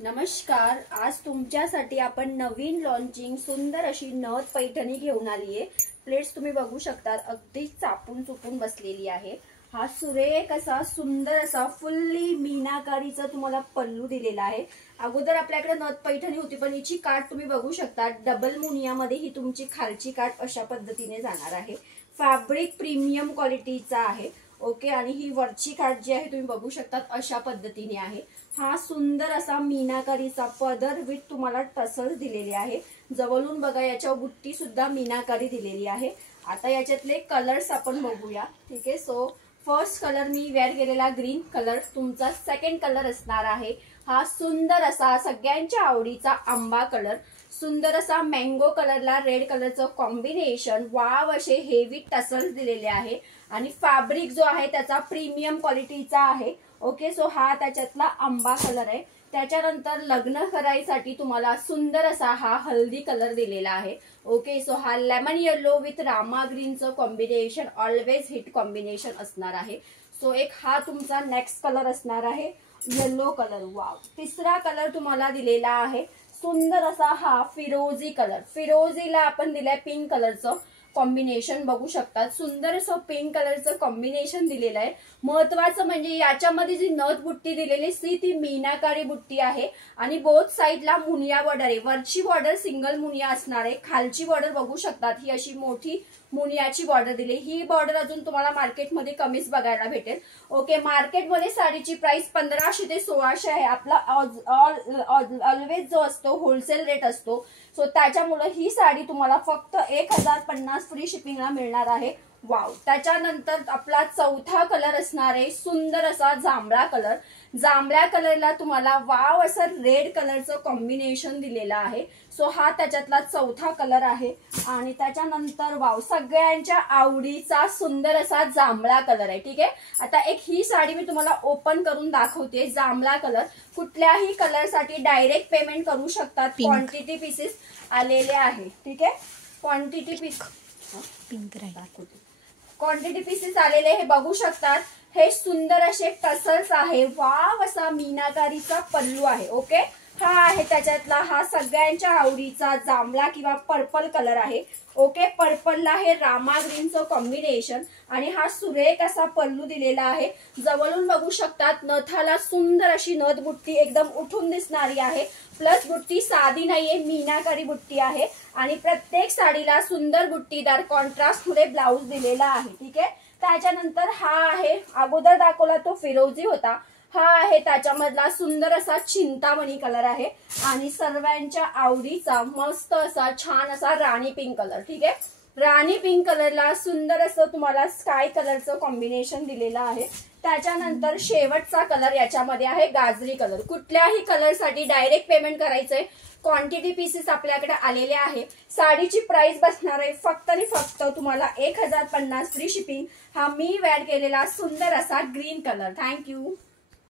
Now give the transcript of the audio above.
नमस्कार। आज तुमच्यासाठी आपण नवीन लॉन्चिंग सुंदर अशी नथ पैठणी घेऊन आली आहे। प्लेट्स तुम्ही बघू शकता, अगदी चापून चुपून बसलेली आहे। हा सुरेख असा सुंदर असा फुल्ली मीनाकारीचा तुम्हाला पल्लू दिलेला आहे। अगोदर आपल्याकडे नथ पैठणी होती, पण हिची काठ तुम्ही बघू शकता, डबल मुनियामध्ये ही तुमची खालची काठ अशा पद्धतीने जाणार आहे। फॅब्रिक प्रीमियम क्वालिटीचा आहे। ओके, आणि ही वरची काठ जी आहे तुम्ही बघू शकता अशा पद्धतीने आहे। हा सुंदर असा मीनाकारीचा पदर विथ तुम्हाला टसल्स दिलेले आहे। जवळून बघा, याच्यावर बुट्टी सुद्धा मीनाकारी दिलेली आहे। आता याच्यातले कलर्स आपण बघूया। ठीक आहे, सो फर्स्ट कलर मी वेअर केलेला ग्रीन कलर, तुमचा सेकंड कलर असणार आहे हा सुंदर असा सगळ्यांच्या आवडीचा आंबा कलर। सुंदर असा मँगो कलरला रेड कलरचं कॉम्बिनेशन, वाव असे हेवी टसल्स दिलेले आहे आणि फॅब्रिक जो आहे त्याचा प्रीमियम क्वालिटीचा आहे। ओके, सो हा त्याच्यातला आंबा कलर आहे। त्याच्यानंतर लग्न करायसाठी तुम्हाला सुंदर असा हा हल्दी कलर दिलेला आहे। ओके, सो हा लेमन येलो विथ रामा ग्रीनचं कॉम्बिनेशन ऑलवेज हिट कॉम्बिनेशन असणार आहे। सो एक हा तुमचा नेक्स्ट कलर असणार आहे येलो कलर। वाव, तिसरा कलर तुम्हाला दिलेला आहे सुंदर असा हा फिरोजी कलर। फिरोजीला आपण दिलाय पिंक कलरचं कॉम्बिनेशन, बघू शकतात सुंदर असं पिंक कलरचं कॉम्बिनेशन दिलेलं आहे। महत्वाचं म्हणजे याच्यामध्ये जी नथ बुट्टी दिलेली ती मीनाकारी बुट्टी आहे आणि बोथ साइडला मुनिया बॉर्डर आहे। वरची बॉर्डर सिंगल मुनिया असणार आहे, खालची बॉर्डर बघू शकतात ही अशी मोठी मुनियाची बॉर्डर दिली। ही बॉर्डर अजून तुम्हाला मार्केटमध्ये कमीच बघायला भेटेल। ओके, मार्केटमध्ये साडीची प्राइस 1500 ते 1600 आहे। आपला ऑलवेज जो असतो होलसेल रेट असतो, सो त्याच्यामुळे ही साडी तुम्हाला फक्त 1050 फ्री शिपिंगला मिळणार आहे। वाव, त्याच्यानंतर आपला चौथा कलर असणार आहे सुंदर असा जांभळा कलर। जांभळ्या कलरला तुम्हाला वाव असं रेड कलरचं कॉम्बिनेशन दिलेलं आहे। सो हा त्याच्यातला चौथा कलर आहे आणि त्याच्यानंतर वाव सगळ्यांच्या आवडीचा सुंदर असा जांभळा कलर आहे। ठीक आहे, आता एक ही साडी मी तुम्हाला ओपन करून दाखवते। जांभळा कलर, कुठल्याही कलर साठी डायरेक्ट पेमेंट करू शकतात। क्वांटिटी पीसेस आलेले आहे। ठीक आहे, क्वांटिटी पीस पिंक दाखवते, क्वांटिटी पीसेस आलेले हे बघू शकतात। हे सुंदर असे टसल्स आहे, वाव असा मीनाकारीचा पल्लू आहे। ओके, हा आहे त्याच्यातला हा सगळ्यांच्या आवडीचा जांभळा किंवा पर्पल कलर आहे। ओके, पर्पलला हे रामा ग्रीनचं कॉम्बिनेशन आणि हा सुरेख असा पल्लू दिलेला आहे। जवळून बघू शकतात नथाला सुंदर अशी नथ बुट्टी एकदम उठून दिसणारी आहे। प्लस बुट्टी साधी नाहीये, मीनाकारी बुट्टी आहे आणि प्रत्येक साडीला सुंदर बुट्टीदार कॉन्ट्रास्ट मध्ये ब्लाउज दिलेला आहे। ठीक आहे, त्याच्यानंतर हा आहे, अगोदर दाखवला तो फिरोजी होता, हा आहे त्याच्यामधला सुंदर असा चिंतामणी कलर आहे आणि सर्वांच्या आवडीचा मस्त असा छान असा राणी पिंक कलर। ठीक आहे, राणी पिंक कलरला सुंदर असं तुम्हाला स्काय कलरचं कॉम्बिनेशन दिलेलं आहे। त्याच्यानंतर शेवटचा कलर याच्यामध्ये आहे गाजरी कलर। कुठल्याही कलर साठी डायरेक्ट पेमेंट करायचंय। क्वांटिटी पीसेस आपल्याकडे आलेले आहे। साडीची प्राइस बसणार आहे फक्त आणि फक्त तुम्हाला 1050 फ्री शिपिंग। हा मी वेअर केलेला सुंदर असा ग्रीन कलर। थँक्यू।